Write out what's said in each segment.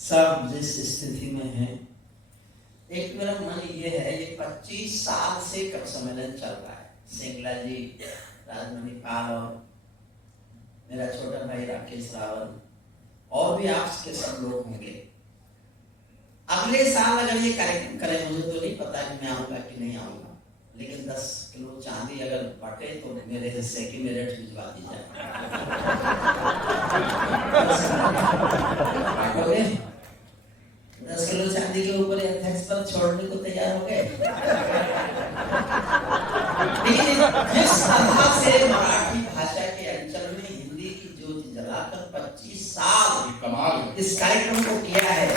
सब जिस स्थिति में है, एक मेरा मन ये है, ये 25 साल से कवि सम्मेलन चल रहा है। सिंगला जी, राजमणि पाल और मेरा छोटा भाई राकेश रावल और भी आपके सब लोग होंगे। अगले साल अगर ये कार्यक्रम करें, मुझे तो नहीं पता कि मैं आऊंगा कि नहीं आऊंगा, लेकिन 10 किलो चांदी अगर बटे तो मेरे हिस्से की मेरठ भिजवा दी जाए। 10 किलो चांदी के ऊपर अध्यक्ष पर छोड़ने को तैयार हो गए। लेकिन जिस तरह से मराठी भाषा के अंचल में हिंदी की ज्योति जलाकर 25 साल कमाल इस कार्यक्रम को किया है,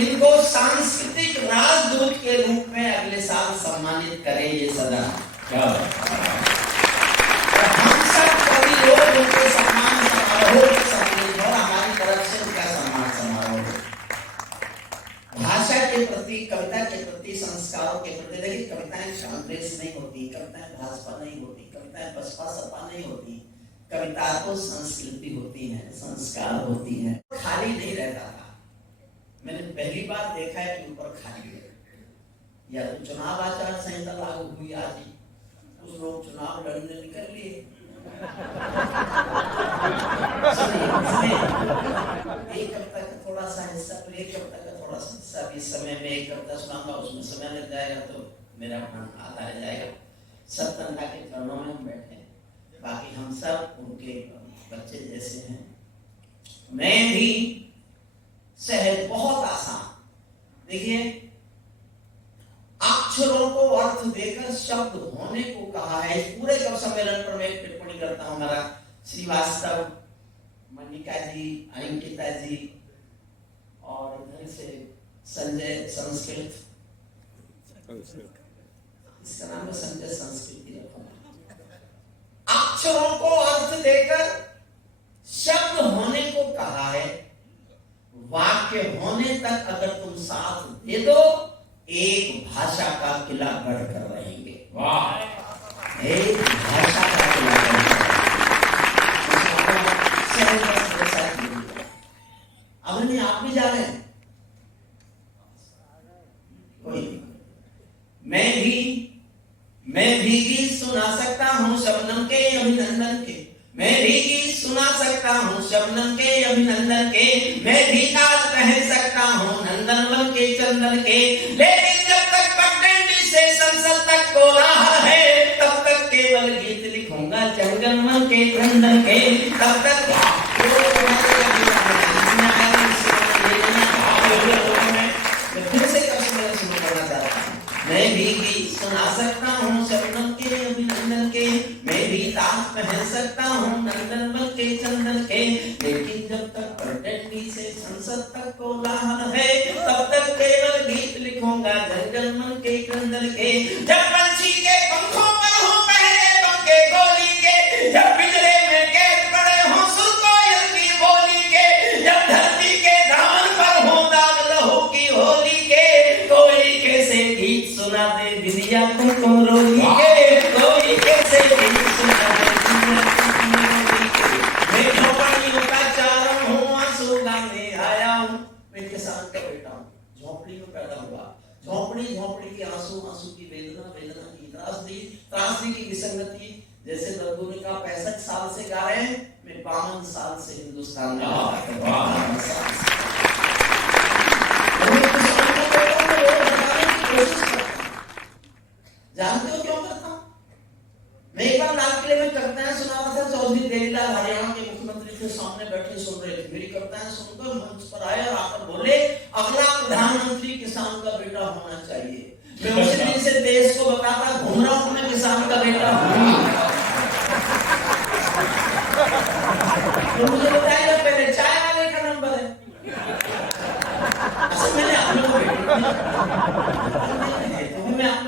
इनको सांस्कृतिक राजदूत के रूप में अगले साल सम्मानित करें ये सदन। हम सब कवि लोग उनके सम्मान समारोह में सम्मिलित हो, हमारी तरफ से उनका सम्मान समारोह। भाषा के प्रति, कविता के प्रति, संस्कारों के प्रति, देखिए कविताएं कांग्रेस नहीं होती, कविताएं भाजपा नहीं होती, कविताएं बसपा सपा नहीं होती, कविता तो संस्कृति होती है, संस्कार होती है। खाली नहीं रहता था। मैंने पहली बार देखा है कि ऊपर खाली है, या तो चुनाव आचार संहिता लागू हुई आज ही, कुछ लोग चुनाव लड़ने निकल लिए। एक कविता का थोड़ा सा हिस्सा, फिर एक कविता का थोड़ा सा हिस्सा, इस समय में एक कविता सुनाऊंगा, उसमें समय लग जाएगा तो मेरा मन आधा रह जाएगा। सब तंदा के चरणों में हम बैठे हैं, बाकी हम सब उनके बच्चे जैसे हैं। मैं भी सहज, बहुत आसान। देखिए, अक्षरों को अर्थ देकर शब्द होने को कहा है। इस पूरे कवि सम्मेलन पर मैं एक टिप्पणी करता हूं। हमारा श्रीवास्तव, मनिका जी, अंकिता जी और इधर से संजय संस्कृत, इसका नाम है संजय संस्कृति रखा। अक्षरों को अर्थ देकर शब्द होने को कहा है। वाक्य होने तक अगर तुम साथ दे दो, एक भाषा का किला गढ़कर रहेंगे। वाह, एक भाषा का किला अब नहीं, आप भी जा रहे हैं, कोई मैं भी गीत सुना सकता हूँ शबनम के अभिनंदन के, मैं भी गीत सुना सकता हूँ शबनम के अभिनंदन के, मैं भी ताज पहन सकता हूँ नंदनवन के चंदन के, लेकिन जब तक पगडंडी से संसद तक कोलाहल है, तब तक केवल गीत लिखूंगा जंगलवन के क्रंदन के, तब तक फिर से शुरू करना चाहता हूँ। मैं भी गीत सुना सकता हूँ शबनम के अभिनंदन के, मैं भी ताज पहन सकता हूँ नंदनवन के चंदन के, लेकिन जब तक पगडंडी से संसद तक कोलाहल है, तब तक केवल गीत लिखूंगा जंगलवन के क्रंदन के। जब पंछी के पंखों पर हो पहले पंखे गोली के, जब पिंजरे में कैद पड़े हो सुर कोयल की बोली के, जब धरती के दामन पर हो दाग लहू की होली के, कोई कैसे गीत सुना दे बिंदिया कुमकुम रोली के, कोई कैसे गीत सुना दे झोंपड़ी के आंसू, आंसू की वेदना, वेदना की त्रासदी, त्रासदी की विसंगति। जैसे दर्दू ने कहा 65 साल से गा रहे हैं, मैं 52 साल से हिंदुस्तान में जानते हो क्यों करता हूं? मैं एक बार लाल किले में कविताएं सुना रहा था, चौधरी देवीलाल हरियाणा के मुख्यमंत्री के सामने बैठे सुन रहे थे। मेरी कविताएं सुनकर मंच पर आए और आकर बोले, अगला प्रधानमंत्री किसान का बेटा होना चाहिए। मैं उसी दिन से देश को बताता घूम रहा हूं, मैं किसान का बेटा हूं। तो मुझे बताइएगा, पहले चाय वाले का नंबर है। अच्छा, मैंने आप लोगों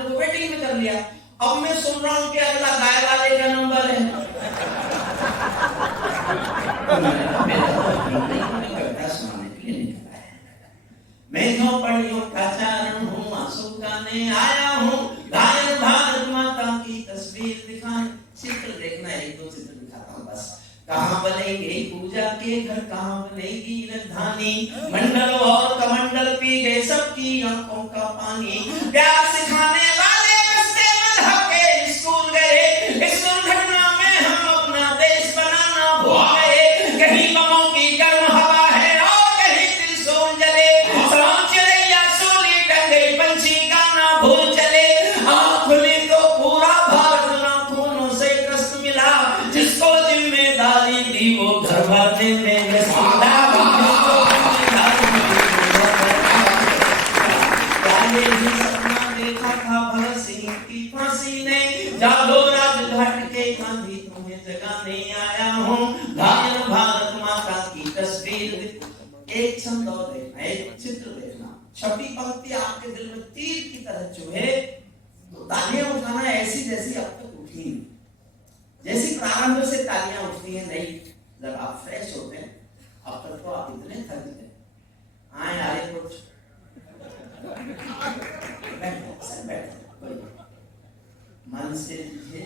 को वेटिंग में कर लिया। अब मैं सुन रहा हूं कि अगला गाय वाले का नंबर है। मैं झोपड़ियों का चारण हूँ, आंसू गाने आया हूँ, गायन भारत माता की तस्वीर दिखाएं। चित्र देखना, एक दो चित्र दिखाता हूँ बस। कहाँ बनेंगे पूजा के घर, कहाँ बनेगी राजधानी, मंडल और कमंडल पी गए सबकी आंखों का पानी। प्यार सिखाने वाले रास्ते में धक्के स्कूल गए, इस दुर्घटना में हम अपना देश बनाना भूल गए। कहीं बमों की गर्म हवा है और कहीं त्रिशूल जले, सलाम चिड़ैया सूली टंगे पंछी गाना भूल चले। आँख खुली तो पूरा भारत नाखूनों से कष्ट मिला, जिसको जिम्मेदारी दी वो घर भरने में व्यस्त। देखा था भगत सिंह की फांसी ने, जागो राजघाट के गांधी तुम्हें जगाने आया हूँ। घायल भारत माता की तस्वीर, एक छंद और देखना, एक चित्र देखना। छठी पंक्ति आपके दिल में तीर की तरह चुभे तो तालियां उठाना ऐसी जैसी अब तक उठी नहीं, जैसी प्रारंभ से तालियां उठती हैं नहीं। जब आप फ्रेश होते हैं, अब तक तो आप इतने थक गए, आए आए कुछ मन से लीजिए।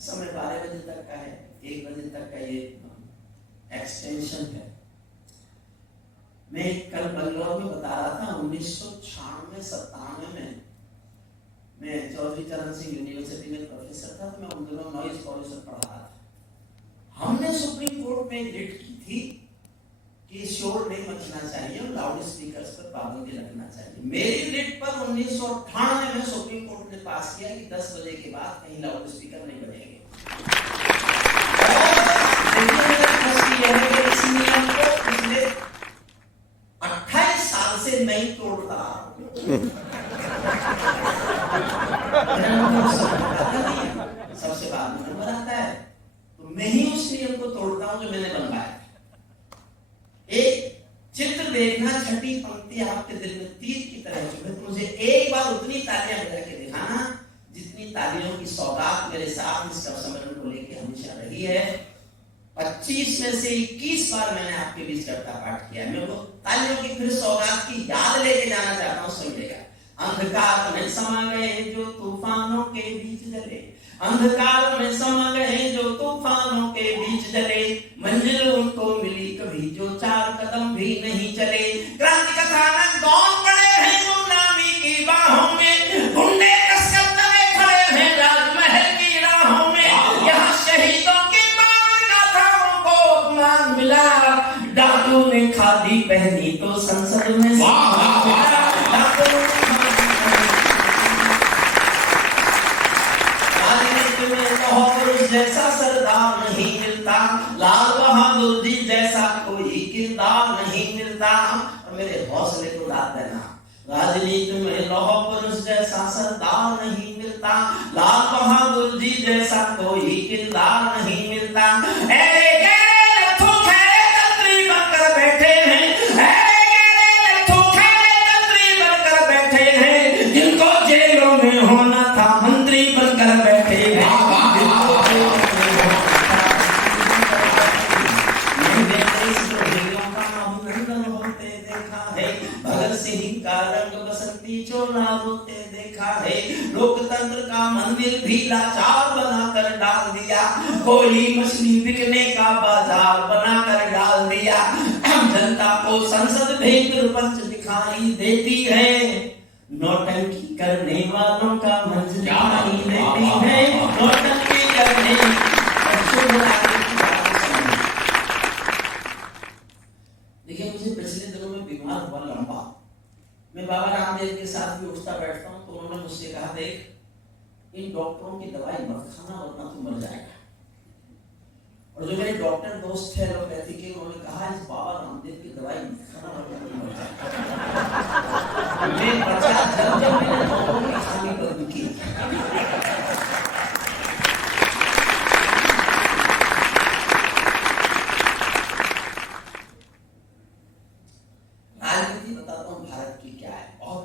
समय 12 बजे तक का है, 1 बजे तक का ये एक्सटेंशन है। मैं कल बंगलौर में बता रहा था, 1996-97 में मैं चौधरी चरण सिंह यूनिवर्सिटी में प्रोफेसर था, तो मैं उन दिनों नॉइज पॉल्यूशन पढ़ा रहा था। हमने सुप्रीम कोर्ट में रिट की थी कि शोर नहीं मचना चाहिए और लाउड स्पीकर्स पर पाबंदी रखना चाहिए। मेरी रिट पर 1998 में सुप्रीम कोर्ट ने पास किया कि 10 बजे के बाद कहीं लाउड स्पीकर नहीं बजेंगे। इस नियम को पिछले 28 साल से मैं तोड़ता रहा हूं। सबसे बाद में नंबर आता है तो मैं ही उस नियम को तोड़ता हूं जो मैंने बनवाया। एक चित्र देखना, छठी पंक्ति आपके दिल में तीर की तरह चुभे तो मुझे एक बार उतनी तालियां बजा के दिखाना जितनी तालियों की सौगात मेरे साथ इस सम्मेलन को लेकर हमेशा रही है। 25 में से 21 बार मैंने आपके बीच कविता पाठ किया। मैं वो तालियों की फिर सौगात की याद लेके जाना चाहता हूँ, सुनिएगा। अंधकार में समा गए जो तूफानों के बीच जले, अंधकार में समा गए जो तूफानों के बीच जले, मंजिल उनको मिली कभी जो 4 कदम भी नहीं चले। क्रांति कथानक कौन पड़े हैं गुमनामी की बाहों में, गुंडे कसकर तले खड़े हैं राजमहल की राहों में। यहाँ शहीदों की पावन गाथाओं को अपमान मिला, डाकू ने खादी पहनी तो संसद में जैसा सरदार नहीं मिलता, लाल बहादुर जी जैसा कोई किरदार नहीं मिलता। और मेरे हौसले को दाद देना, राजनीति में लौह पुरुष जैसा सरदार नहीं मिलता, लाल बहादुर जी जैसा कोई किरदार नहीं मिलता। बैठे हैं जिनको जेलों में होना था मंत्री बनकर बैठे हैं। भगत सिंह का रंग बसंती चोला रोते देखा है, लोकतंत्र का मंदिर भी लाचार बनाकर डाल दिया, कोई मछली बिकने का बाजार बनाकर डाल दिया। जनता को संसद में प्रपंच दिखाई देती है, नौटंकी करने वालों का मंच दिखाई देती है, नौटंकी करने। देखिए, मुझे पिछले दिनों में बीमार हुआ लंबा, मैं बाबा रामदेव के साथ भी उठता बैठता हूँ, तो उन्होंने मुझसे कहा, देख इन डॉक्टरों की दवाई मत खाना वरना तू मर जाएगा। और जो मेरे डॉक्टर दोस्त थे एलोपैथी के, उन्होंने कहा इस बाबा रामदेव की दवाई मत खाना वरना तू मर जाएगा। मैं बचा जब मैंने डॉक्टरों की खानी बंद की। राजनीति बताता हूँ भारत की क्या है, और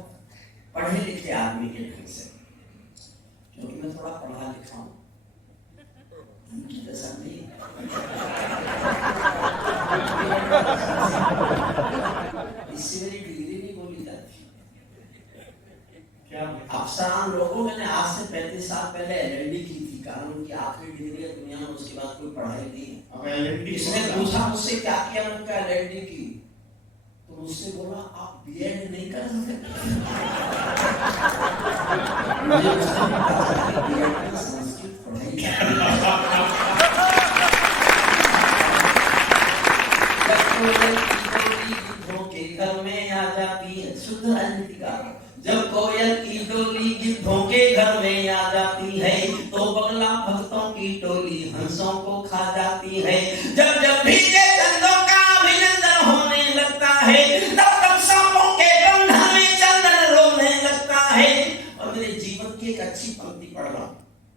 पढ़े लिखे आदमी के ढंग से, क्योंकि मैं थोड़ा पढ़ा लिखा हूँ, उनकी जैसा नहीं। इससे मेरी डिग्री नहीं बोली जाती, क्या आप अफसरान लोगों ने आज से 35 साल पहले एलएलडी की थी, कानून की आखिरी डिग्री है दुनिया में, उसके बाद कोई पढ़ाई नहीं। इसने पूछा मुझसे क्या किया, मैंने कहा एलएलडी की, तो मुझसे बोला आप बीएड नहीं कर सकते। मुझे बीएड में संस्कृत पढ़ाई घर में आ जाती है शुद्ध राजनीति का। जब कोयल की डोली गिद्धों के घर में आ जाती है तो बगला भक्तों की टोली हंसों को खा जाती है। जब जब भी ये चंदों का अभिनंदन होने लगता है तब तब सांपों के बंधन में चंदन रोने लगता है। और मेरे जीवन की एक अच्छी पंक्ति पढ़ रहा हूँ,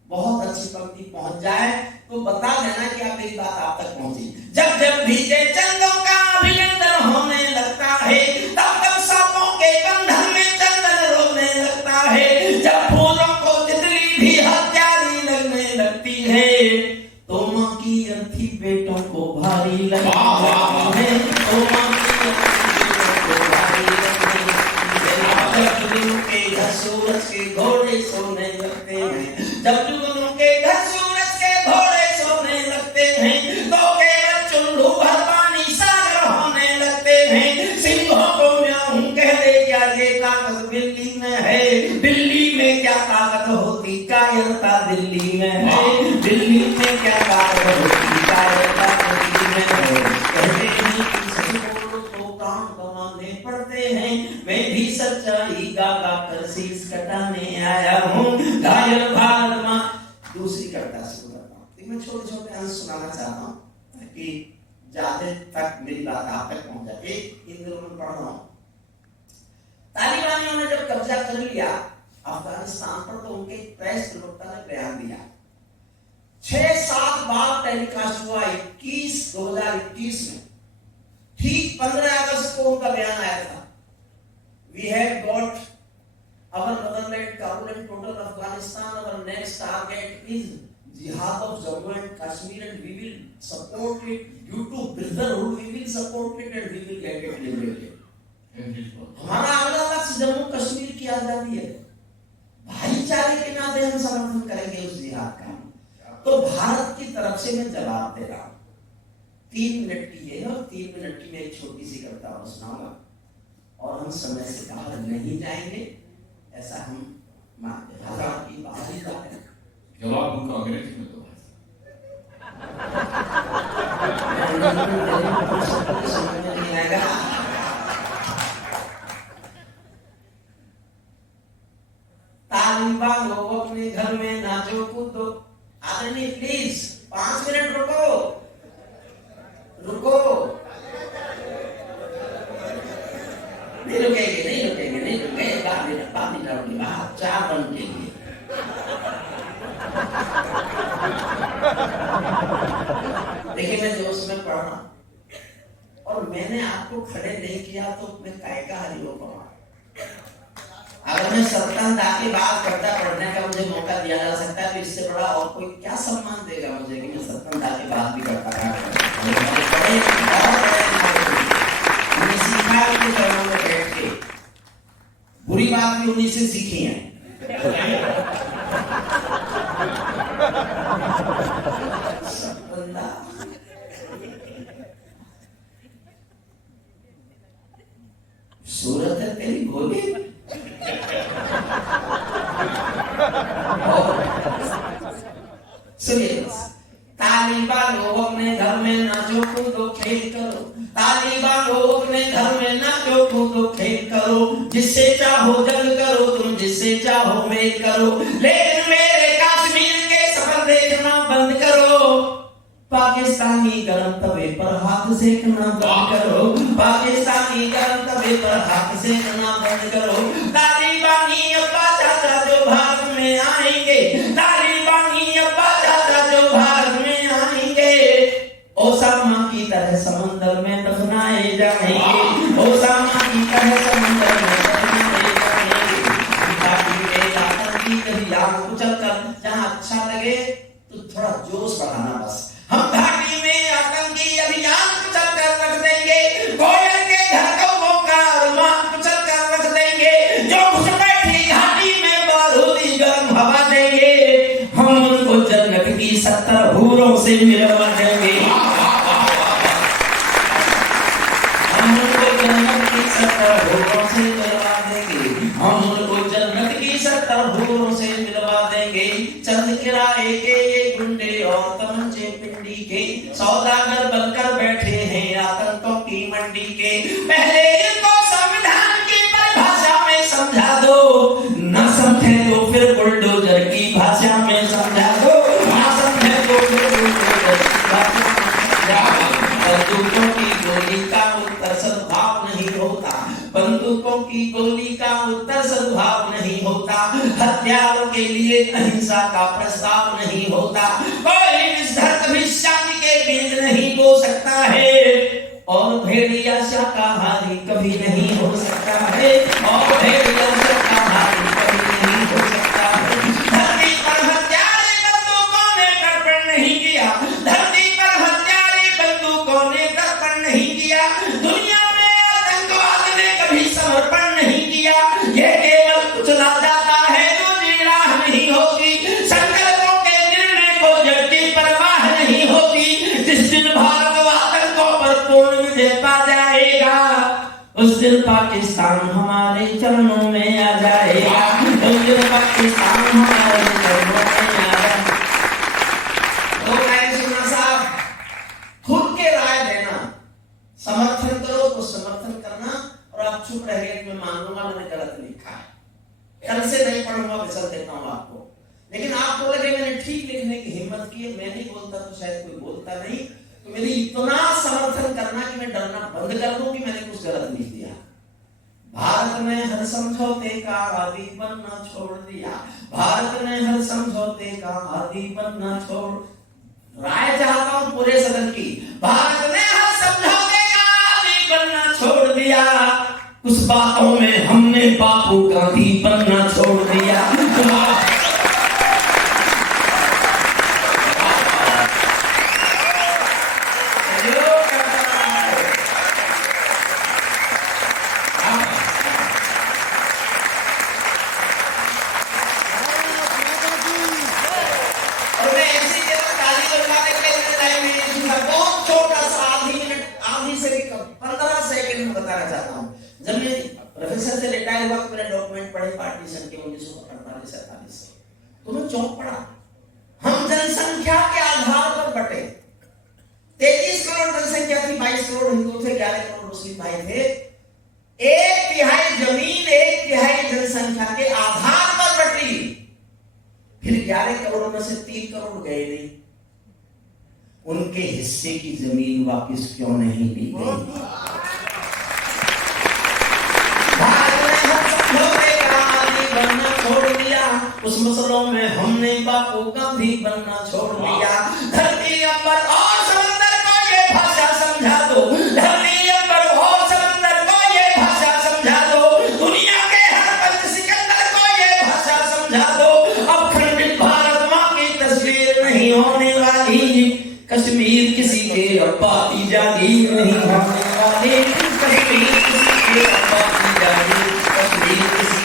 बहुत अच्छी पंक्ति पहुंच जाए तो बता देना कि आप मेरी बात आप तक पहुंची। जब जब भी ये चंदों का अभिनंदन होने लगता है तब तब सांपों के बंधन में चंदन रोने लगता है। जब फूलों को तितली भी हत्यारी लगने लगती है तो माँ की अर्थी बेटों को भारी लगती है, तो माँ की अर्थी बेटों को भारी लगती है। जब जुगनू के घर सूरज के घोड़े सोने लगते हैं, जब जुगनू के घर सूरज के घोड़े सोने लगते हैं तो केवल चुल्लू भर पानी सागर होने लगते हैं। सिंहों को म्याऊं कह दे क्या ये ताकत बिल्ली में है, बिल्ली में क्या ताकत होती कायरता दिल्ली में है, दिल्ली में क्या ताकत होती कायरता दिल्ली में है। कहते हैं कि सच बोलो तो प्राण गंवाने पड़ते हैं, मैं भी सच्चाई गा गा कर शीश कटाने आया हूँ। घायल भारत माँ दूसरी कविता शुरू करता हूँ। मैं छोटे छोटे अंश सुनाना चाहता हूँ ताकि ज्यादा तक मेरी बात आप तक पहुंच जाए। इन दिनों में पढ़ रहा हूँ, तालिबानियों ने जब कब्जा कर लिया अफगानिस्तान पर तो उनके प्रेस प्रवक्ता ने बयान दिया। 6-7 बार टेलीकास्ट हुआ 2021 में, ठीक 15 अगस्त को उनका बयान आया था। We had got our motherland, Kabul and total Afghanistan. Our next target is jihad of Jammu and Kashmir, and we will support it due to brotherhood. We will support it and we will get it liberated. हमारा अगला लक्ष्य जम्मू कश्मीर की आजादी है, भाईचारे के नाते हम समर्थन करेंगे उस जिहाद का। तो भारत की तरफ से मैं जवाब दे रहा हूँ। 3 मिनट की है और 3 मिनट की मैं एक छोटी सी कविता और सुनाऊंगा और हम समय से बाहर नहीं जाएंगे, ऐसा हम हजार की बात ही जाते हैं। जवाब उनका अंग्रेजी में दो तालिबान लोग अपने घर में नाचो कूदो। आदरणीय प्लीज 5 मिनट रुको रुको, नहीं रुकेंगे नहीं रुकेंगे नहीं रुकेंगे, बाद में करोगे बात 4 बन के लिए। देखिए मैं जोश में पढ़ रहा हूं और मैंने आपको खड़े नहीं किया तो मैं काय का हरी हो पाऊंगा। अगर मैं सत्तन दा की बात करता पढ़ने का मुझे मौका दिया जा सकता है तो इससे बड़ा और कोई क्या सम्मान देगा मुझे कि मैं सत्तन दा की बात भी करता रहा। बुरी बात भी उन्हीं से सीखी है। सूरत है तेरी गोली। सुनिए, तालिबान लोग अपने घर में नाचो कूदो खेल करो, तालिबान लोग अपने घर में नाचो कूदो खेल करो, जिससे चाहो जंग करो तुम जिससे चाहो मेल करो, लेकिन मेरे कश्मीर के सफर देखना बंद करो। पाकिस्तानी गरम तवे पर हाथ सेकना बंद करो, पाकिस्तानी गरम तवे पर हाथ सेकना बंद करो। तालिबानी अब्बा चाचा जो भारत में आएंगे, तालिबानी अब्बा चाचा जो भारत में आएंगे, ओसामा की तरह समंदर में दफनाए जाएंगे, ओसामा की तरह समंदर में दफनाए जाएंगे। ताकि आतंकी कभी आग कुचल कर जहां अच्छा लगे तो थोड़ा जोश बढ़ाना बस। हम घाटी में आतंकी अभियान कुचल कर रख देंगे, कोयल के घर को मौका अरमान कुचल कर रख देंगे, जो घुस बैठी घाटी में बारूद 70 हूरों से मिलवा देंगे। हम उनको जन्नत की 70 हूरों से मिलवा देंगे। हम उनको जन्नत की 70 हूरों से मिलवा देंगे। चंद किराए के ये गुंडे और तमंचे पिंडी के सौदागर बनकर बैठे हैं आतंकों की मंडी के। पहले इनको संविधान की परिभाषा में समझा दो, न समझे तो फिर बुलडोजर की भाषा में समझा दो, न समझे तो फिर बुलडोजर की भाषा में समझा दो। बंदूकों की गोली का उत्तर सद्भाव नहीं होता, बंदूकों की गोली का उत्तर सद्भाव नहीं होता। हथियारों के लिए अहिंसा का प्रस्ताव नहीं होता। कोई निष्ठा कभी शांति के बीज नहीं बो सकता है, और भेड़िया शाकाहारी कभी नहीं हो सकता है, और भेड़िया शाकाहारी कभी नहीं हो सकता है। धरती पर हत्यारे बंदूकों ने तर्पण नहीं किया, धरती पर हत्यारे बंदूकों ने तर्पण नहीं किया। दुनिया में आतंकवाद ने कभी समर्पण नहीं किया। ये केवल कुचला जाता है, दूसरी राह नहीं होती। संकल्पों के निर्णय को जड़ की परवाह नहीं होती। जिस दिन भारत आतंकों पर पूर्ण विजय पा जाएगा, उस दिन पाकिस्तान हमारे चरणों में आ जाएगा। उस दिन पाकिस्तान हमारे चरणों में आ जाएगा। तो मैं साहब, खुद के राय देना, समर्थन करो तो समर्थन करना, और आप चुप रह गए मैं मान लूंगा मैंने गलत लिखा है, कल से नहीं पढ़ूंगा, विसर देता हूं आपको। लेकिन आप बोले कि मैंने ठीक लिखने की हिम्मत की है, मैं नहीं बोलता तो शायद कोई बोलता नहीं, तो मेरी इतना समर्थन करना कि मैं डरना बंद कर दूं कि मैंने कुछ गलत लिख दिया। भारत ने हर समझौते का आदि बनना छोड़ दिया, भारत ने हर समझौते का आदि बनना छोड़। राय चाहता हूं पूरे सदन की, भारत ने हर समझौते का आदि बनना छोड़ दिया। कुछ बातों में हमने बापू गांधी बनना छोड़ दिया। जब मैं प्रोफेसर से रिटायर हुआ, मेरे डॉक्यूमेंट पढ़े पार्टीशन के 1948-47 से, तो मैं चौंक पड़ा। हम जनसंख्या के आधार पर बटे, 33 करोड़ जनसंख्या थी, 22 करोड़ हिंदू थे, 11 करोड़ मुस्लिम भाई थे। 1/3 जमीन 1/3 जनसंख्या के आधार पर बटी। फिर 11 करोड़ में से 3 करोड़ गए नहीं, उनके हिस्से की जमीन वापस क्यों नहीं ली गई? बनना छोड़ दिया, उस मसलों में हमने बापू गांधी बनना छोड़ दिया। धरती अंबर और समंदर को ये भाषा समझा दो, धरती अंबर और समंदर को ये भाषा समझा दो, दुनिया के हर पंच सिकंदर को ये भाषा समझा दो। अब खंडित भारत मां की तस्वीर नहीं होने वाली, कश्मीर किसी के अब्बा की जागीर नहीं होने वाली, कश्मीर किसी के अब्बा की जागीर, कश्मीर किसी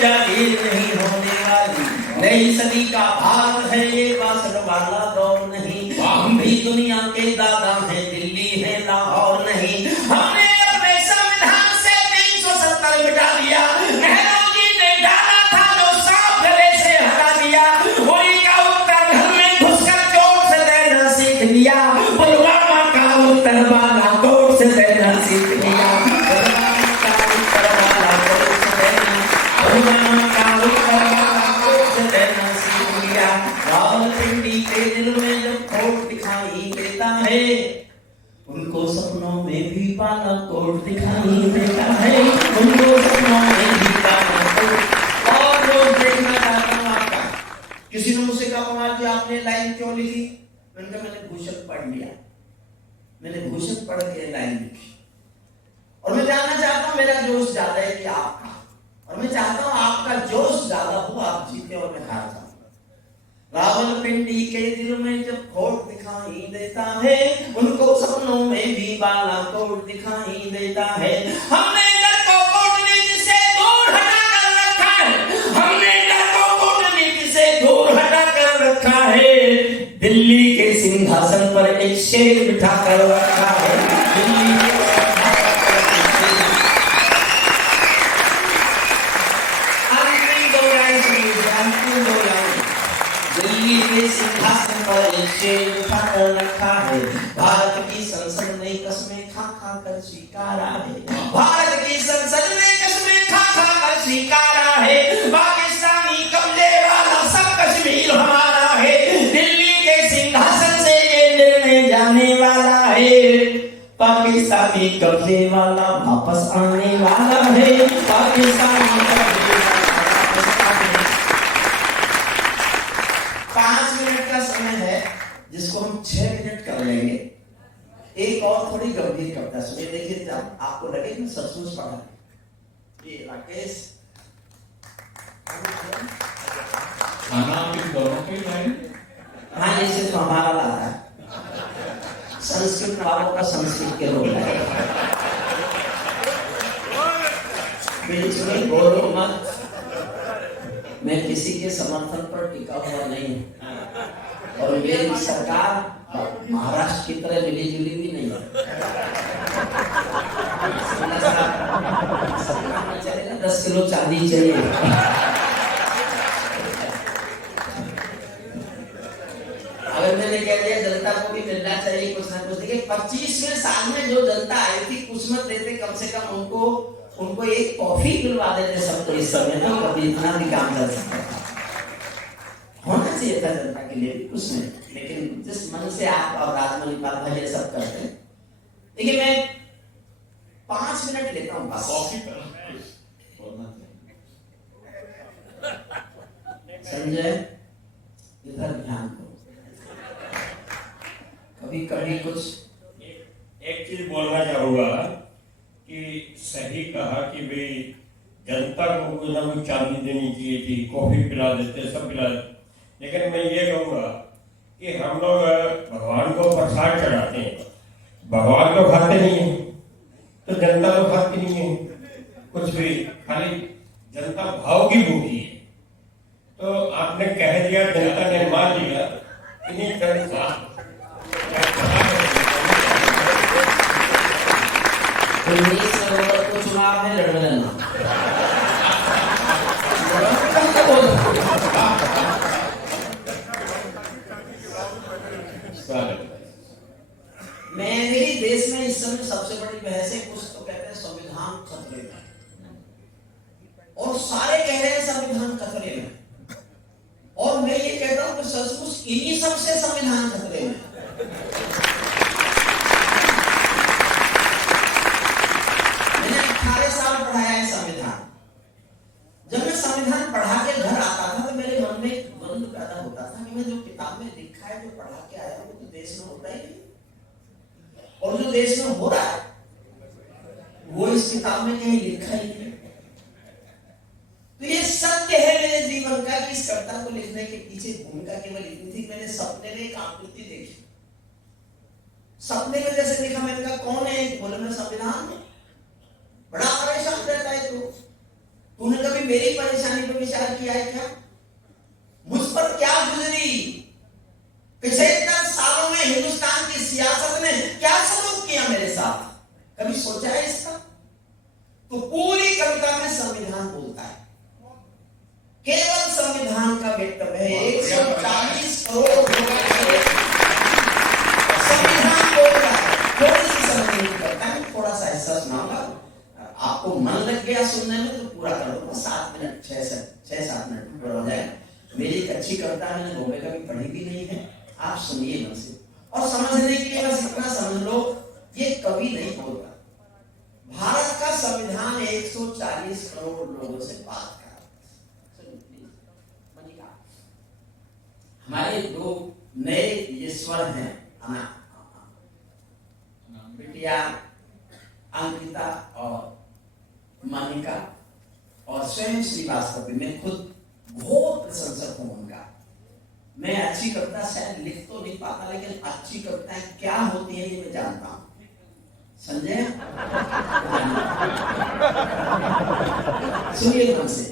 जागीर नहीं होने वाली। नई सदी का भारत है ये, बासर वाला दौर नहीं। हम भी दुनिया के दादा हैं, दिल्ली है लाहौर नहीं। हमने अपने संविधान से 370 मिटा दिया, नेहरू जी ने डाला था जो सांप गले से हटा दिया। होली का उत्तर घर में घुसकर चोट से देना सीख लिया, पुलवामा का उत्तर बालाकोट से देना सीख लिया। रावलपिंडी के दिल में जब खोट दिखाई देता है, उनको सपनों में भी बालाकोट दिखाई देता है, उनको सपनों में भी बालाकोट। और रोज देखना चाहता हूँ आपका, किसी ने मुझसे कहा कुमार जी आपने लाइन क्यों लिखी? मैंने कहा मैंने भूषण पढ़ लिया, मैंने भूषण पढ़ के लाइन लिखी। और मैं जानना चाहता हूँ मेरा जोश ज्यादा है कि आपका, और मैं चाहता हूं आपका जोश ज्यादा हो, आप जीते और मैं हार जाऊं। रावलपिंडी के दिल में जब खोट दिखाई देता है, उनको सपनों में भी बालाकोट दिखाई देता है। हमने डर को कूटनीति से दूर हटा कर रखा है, हमने डर को कूटनीति से दूर हटा कर रखा है। दिल्ली के सिंहासन पर एक शेर बिठा कर रखा है। दिल्ली के सिंहासन पर एक शेर बिठा कर रखा है। भारत की संसद ने कसमें खा खा कर स्वीकारा है। भारत की संसद ने कसमें खा खा कर स्वीकारा है। पाकिस्तानी कब्जे वाला सब कश्मीर हमारा है। दिल्ली के सिंहासन से ये निर्णय जाने वाला है। पाकिस्तानी कब्जे वाला वापस आने वाला है। पाकिस्तानी कब्जे वाला 5 मिनट का समय है जिसको हम 6 मिनट कर लेंगे। एक और थोड़ी गंभीर कविता सुनिए, देखिए जब आपको लगे कि सचमुच पढ़ा है। ये राकेश खाना आपके दोनों के लाए? हाँ, ये सिर्फ हमारा ला है। संस्कृत वालों का संस्कृत के रोल है। बीच में बोलो मत, मैं किसी के समर्थन पर टिका हुआ नहीं हूं और मेरी सरकार महाराष्ट्र की तरह मिली जुली भी नहीं है। चलेगा 10 किलो चांदी चाहिए। अगर मैंने कह दिया जनता को भी मिलना चाहिए कुछ ना कुछ, देखिए 25वें साल में जो जनता आई थी कुछ मत देते, कम से कम उनको एक कॉफी पिलवा देते सबको इस समय, तो कभी इतना भी काम कर सकता था। होना चाहिए था जनता के लिए भी कुछ नहीं, लेकिन जिस मन से आप और राजमणि पाल भाई ये सब करते हैं। देखिए मैं 5 मिनट लेता हूँ बस। संजय इधर ध्यान दो। कभी कभी कुछ एक चीज बोलना चाहूंगा कि सही कहा कि भाई जनता को कुछ ना कुछ चांदी देनी चाहिए थी, कॉफी पिला देते, सब पिला देते। लेकिन मैं ये कहूँगा कि हम लोग भगवान को प्रसाद चढ़ाते हैं, भगवान तो खाते नहीं है, तो जनता तो खाती नहीं है कुछ भी, खाली जनता भाव की भूखी है। तो आपने कह दिया, जनता ने मान लिया, इन्हीं तरह 19 नवंबर को चुनाव में लड़ लेना। मेरे देश में इस समय सबसे बड़ी बहस है, कुछ तो कहते हैं संविधान खतरे में, और सारे कह रहे हैं संविधान खतरे में, और मैं ये कहता हूं कि सचमुच इन्हीं सबसे संविधान खतरे में। मैंने 18 साल पढ़ाया है संविधान। जब मैं संविधान पढ़ा के घर आता था तो मेरे मन में द्वंद्व पैदा होता था कि मैं जो किताब में लिखा है, जो पढ़ा के आया हूं, वो तो देश में होता ही नहीं, और जो देश में हो रहा है वो इस किताब में कहीं लिखा ही नहीं। तो ये सत्य है मेरे जीवन का कि इस कविता को लिखने के पीछे भूमिका केवल इतनी थी, मैंने सपने में एक आकृति देखी। सपने में जैसे देखा, मैंने कहा कौन है? बोले मैं संविधान में। बड़ा परेशान रहता है तूने कभी मेरी परेशानी पर विचार किया है क्या? मुझ पर क्या गुजरी? पिछले 10 सालों में हिंदुस्तान की सियासत ने क्या सलूक किया मेरे साथ? कभी सोचा है इसका? तो पूरी कविता में संविधान बोलता है, केवल संविधान का वक्तव्य है। 140 करोड़ संविधान बोल रहा है। थोड़ी सी समझ करता है, थोड़ा सा हिस्सा सुनाऊंगा, आपको मन लग गया सुनने में तो पूरा कर दूंगा। 7 मिनट 6-7 मिनट पूरा हो जाएगा। मेरी एक अच्छी कविता मैंने बॉम्बे कभी पढ़ी भी नहीं है, आप सुनिए मन से, और समझने के लिए बस इतना समझ लो, ये कवि नहीं बोलता। भारत का संविधान 140 करोड़ लोगों से बात कर रहा है। हमारे 2 नए ये स्वर हैं, बिटिया अंकिता और मानिका, और स्वयं श्रीवास्तव। मैं खुद बहुत प्रशंसक हूं उनका। मैं अच्छी कविता शायद लिख तो नहीं पाता, लेकिन अच्छी कविताएं क्या होती है ये मैं जानता हूं। संजय सुनिए मन से।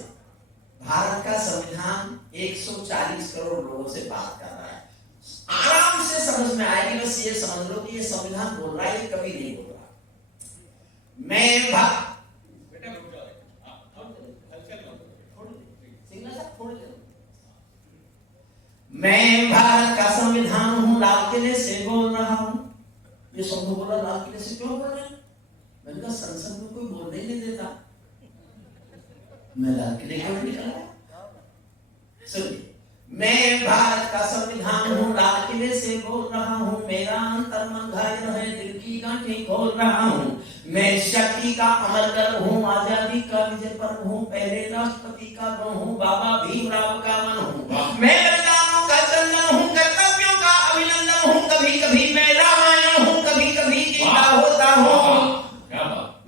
भारत का संविधान 140 करोड़ लोगों से बात कर रहा है। आराम से समझ में आएगी। बस ये समझ लो कि ये संविधान बोल रहा है, ये कभी नहीं बोल रहा। मैं बेटा रुक जाओ, मैं भारत का संविधान हूँ, लाल किले से बोल रहा हूँ। ये शब्द बोला, लाल किले से क्यों बोल रहे हैं? मैंने कहा संसद में कोई बोलने नहीं देता, मैं लाल किले क्यों निकला? सुनिए, मैं भारत का संविधान हूँ, लाल किले से बोल रहा हूँ। मेरा अंतर मन घायल है, दिल की गांठें खोल रहा हूँ। मैं शक्ति का अमर कर हूँ, आजादी का विजय पर हूँ। पहले राष्ट्रपति का गुण हूँ, बाबा भीमराव का मन हूँ। मैं बलिदानों का चंदन हूँ, कर्तव्यों का अभिनंदन हूँ। कभी कभी मैं रामायण हूँ, कभी कभी गीता होता हूँ।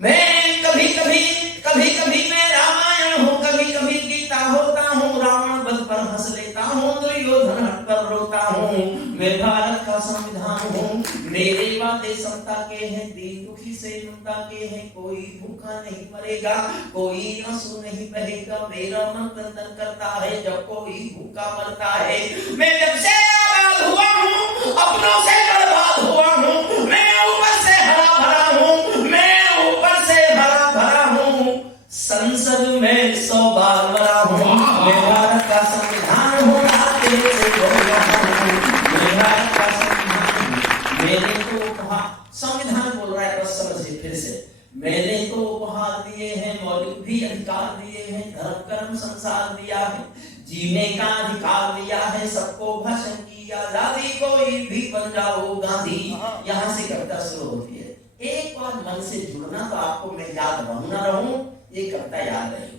मैं कभी कभी मैं रामायण हूँ, कभी कभी गीता होता हूँ। रावण बध पर हंस लेता हूँ, दुर्योधन हट पर रोता हूँ। मैं भारत का संविधान हूँ, मेरे वादे समता के हैं, दीन दुखी से ममता के हैं। कोई भूखा नहीं मरेगा, कोई आंसू नहीं बहेगा। मेरा मन क्रंदन करता है जब कोई भूखा मरता है। मैं जब से आबाद हुआ हूँ, अपनों से बर्बाद हुआ हूँ। मैं ऊपर से हरा भरा हूँ, मैं ऊपर से हरा भरा हूँ। संसद में 100 बार मरा हूँ। मैं भारत का संविधान हूँ, आगे से बोल रहा हूँ। मैं भारत का संविधान हूँ, मैंने तो उपहार, संविधान बोल रहा है, बस समझिए फिर से। मैंने तो उपहार दिए हैं, मौलिक भी अधिकार दिए हैं, धर्म कर्म संसार दिया है, जीने का अधिकार दिया है, सबको भाषण की आजादी, कोई भी बन जाओ गांधी। यहाँ से कविता शुरू होती है। एक बार मन से जुड़ना तो आपको मैं याद रहूं ना रहूं, ये कविता याद रहेगी।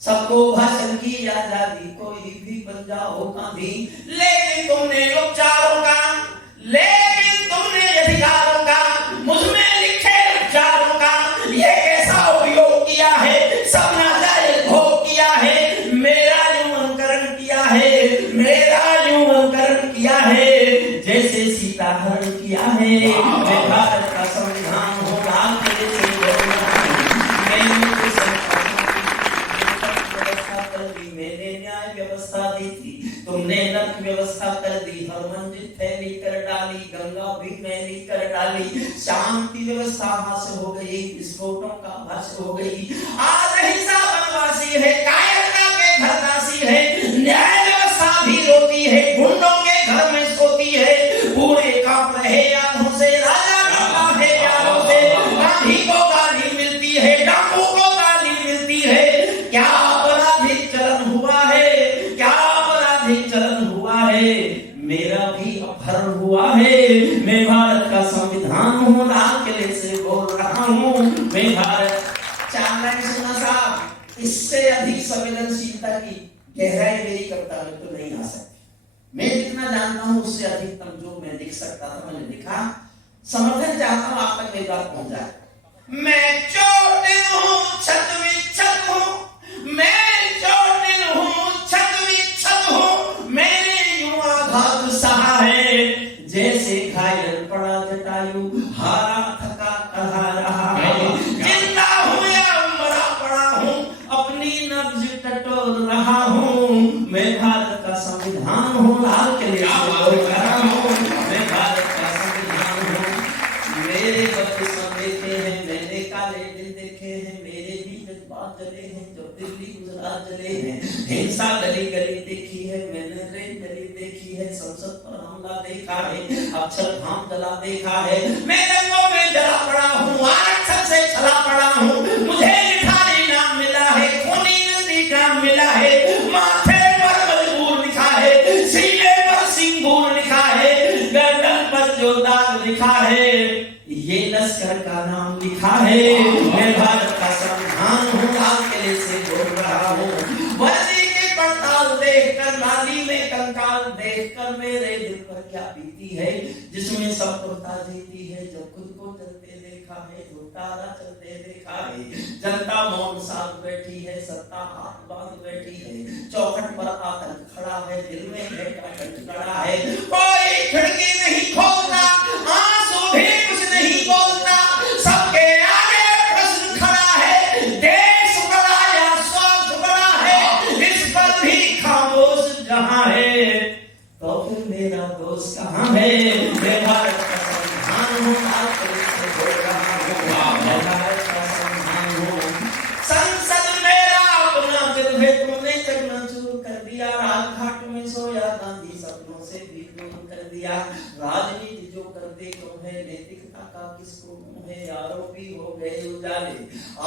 सबको भाषण की आजादी, कोई भी बन जाओ गांधी। लेकिन तुमने उपचारों का, लेकिन तुमने अधिकारों का, मुझमें लिखे उपचारों का ये कैसा उपयोग किया है, सब नाजायज भोग किया है। मेरा यूंकरण किया है, मेरा यूंकरण किया है, जैसे सीता हरण किया है। मैं भारत का संविधान हूँ, लाल किले से बोल रहा हूँ। मैंने न्याय व्यवस्था दी थी, तुमने नर्क व्यवस्था कर दी। हर मंजिल फैली कर डाली, गंगा भी मैली कर डाली। शांति व्यवस्था हासिल हो गई, विस्फोटों का भाष हो गई। आज हिंसा बनवासी है, कायरता के घरवासी है। न्याय व्यवस्था भी रोती है, गुंडों के घर में सोती है। पूरे कांप रहे यादों से, राजा का है यादों से। गांधी को गाली मिलती है, डाकू को गाली मिलती है। क्या आपराधिक चलन हुआ है, क्या आपराधिक चलन हुआ है, मेरा भी अपहरण हुआ है। मैं भारत का संविधान हूँ, लाल किले से बोल रहा हूँ। मैं भारत, चांद सुना साहब, इससे अधिक संवेदनशीलता की गहराई मेरी कविता में तो नहीं आ सकती। मैं जितना जानता हूँ उससे अधिकतम जो मैं लिख सकता था मैंने लिखा। समर्थन चाहता हूँ आप तक मेरी बात पहुंच जाए। मैं चोटिल हूँ, छत विच्छत हूँ, मैं चोटिल हूँ, छत विच्छत हूँ। मैंने यूं आघात सहा है, जैसे घायल पड़ा जटायु, हारा थका कहा रहा है। जिंदा हूँ या मरा पड़ा हूँ, अपनी नब्ज टटोल रहा हूँ। मैं भारत का संविधान हूँ, लाल किले से बोल रहा हूँ। मैं भारत का संविधान हूँ। मेरे बत्तीस देखे हैं, मैंने काले दिल देखे हैं। मेरे भी जज्बात जले हैं, जब दिल्ली गुजरात जले हैं। हिंसा गली गली देखी है, मैंने रेल गली देखी है। संसद पर हमला देखा है, अक्षरधाम जला देखा है। मैं रंगों में जला पड़ा हूँ, आरक्षण से छला पड़ा हूँ। मुझे निठारी नाम मिला है, खूनी नदी नाम मिला है। माथे पर मजबूर लिखा है, सीने पर सिंदूर लिखा है, गर्दन पर जो दाग लिखा है, ये लश्कर का नाम लिखा है। मैं भारत का संविधान हूँ, लाल किले से बोल रहा हूँ। वर्दी के पड़ताल देखकर, नाली में कंकाल देखकर मेरे दिल पर क्या बीती है, जिसमें सब पुरता जीती है। जब खुद को चलते देखा है, तारा चलते देखा है। जनता मौन साथ बैठी है, सत्ता हाथ बांध बैठी है। चौखट पर आतंक खड़ा है, दिल में है खड़ा है। कोई खिड़की नहीं खोलता, आंसू भी कुछ नहीं बोलता। सबके आगे प्रश्न खड़ा है, देश बड़ा या स्वार्थ बड़ा है। इस पर भी खामोश जहां है, तो फिर मेरा दोस्त कहाँ है? मैं भारत का संविधान हूँ, आप से बोल रहा हूँ, मैं भारत का संविधान हूँ। संसद मेरा अपना दिल है, तुमने चकनाचूर कर दिया। राजघाट में सोया गांधी सपनों से भी दूर कर दिया। राजनीति जो करते क्यों है, नैतिकता का किसको मुंह है? आरोपी हो गए उजाले,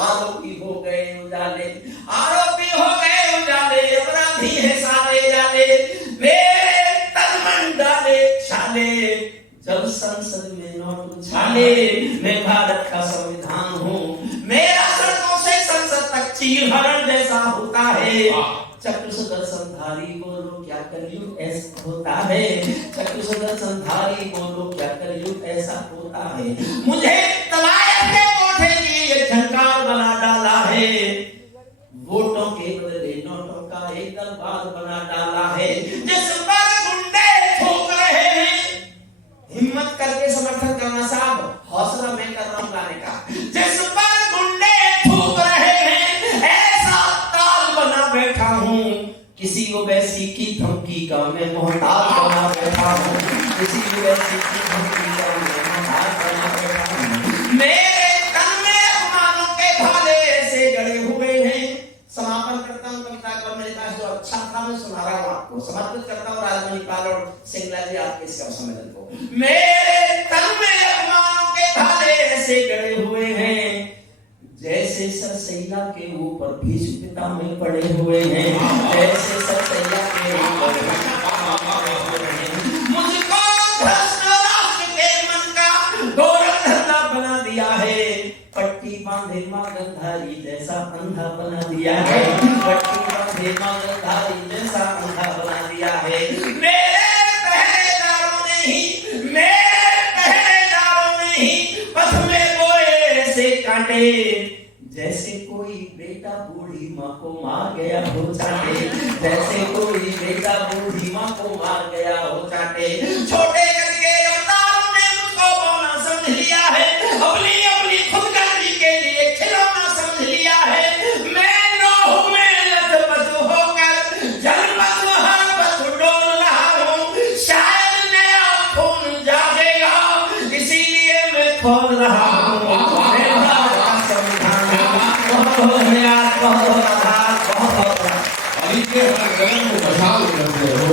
आरोपी हो गए उजाले, आरोपी हो गए उजाले, अपराधी है सारे जाले, मेरे तन मन डाले छाले, जब संसद में नोट उछाले। मैं भारत का संविधान हूँ, मेरा सड़कों से संसद तक चीर हरण जैसा होता है। चक्र सुदर्शनधारी बोलो क्या कलयुग ऐसा होता है? चक्र सुदर्शनधारी बोलो क्या कलयुग ऐसा होता है? मुझे तलायत के कोठे की एक झंकार बना डाला है, वोटों के बदले नोटों का एक दरबार बना डाला है। जिस पर गुंडे थूक रहे हैं, हिम्मत करके समर्थन करना साहब, हौसला मैं कर रहा हूं गाने का। जिस पर गुंडे थूक रहे हैं, ऐसा ताल बना बैठा हूं, किसी ओवैसी की धमकी का मैं मोहताज बना बैठा हूं, किसी ओवैसी की धमकी का मैं मोहताज बना बैठा हूं। मेरे तन में अपमानों के भाले ऐसे गड़े हुए हैं। समापन करता हूं कविता का, मेरे पास जो अच्छा था मैं सुना रहा हूं आपको, समर्पित करता हूं राजमणि पाल और सिंगला जी आपके इस सम्मेलन को। मेरे तन में अपमानों के भाले ऐसे गड़े हुए हैं, जैसे सरसैया के ऊपर भीष्म पितामह पड़े हुए हैं, जैसे सरसैया के ऊपर मुझको भ्रष्ट राष्ट्र के मन का गौरव धंधा बना दिया है। पट्टी बांधे मां गंधारी जैसा अंधा बना दिया है, पट्टी बांधे मां गंधारी जैसा अंधा बना दिया है। मेरे पहरेदारों ने ही, मेरे पहरेदारों ने ही पथ में बोए ऐसे कांटे, जैसे कोई बेटा बूढ़ी माँ को मार गया हो चाटे, जैसे कोई बेटा बूढ़ी माँ को मार गया हो चाटे। छोटे करके अवतारों ने मुझको बौना समझ लिया है, अपनी अपनी खुदगर्जी के लिए खिलौना समझ लिया है। मैं नौह में लथपथ होकर जलमत हरबत डोल रहा हूँ, शायद नया खून जागेगा, इसीलिए मैं खोल रहा हूँ। अभी के हर गगन को बचाव करते हो।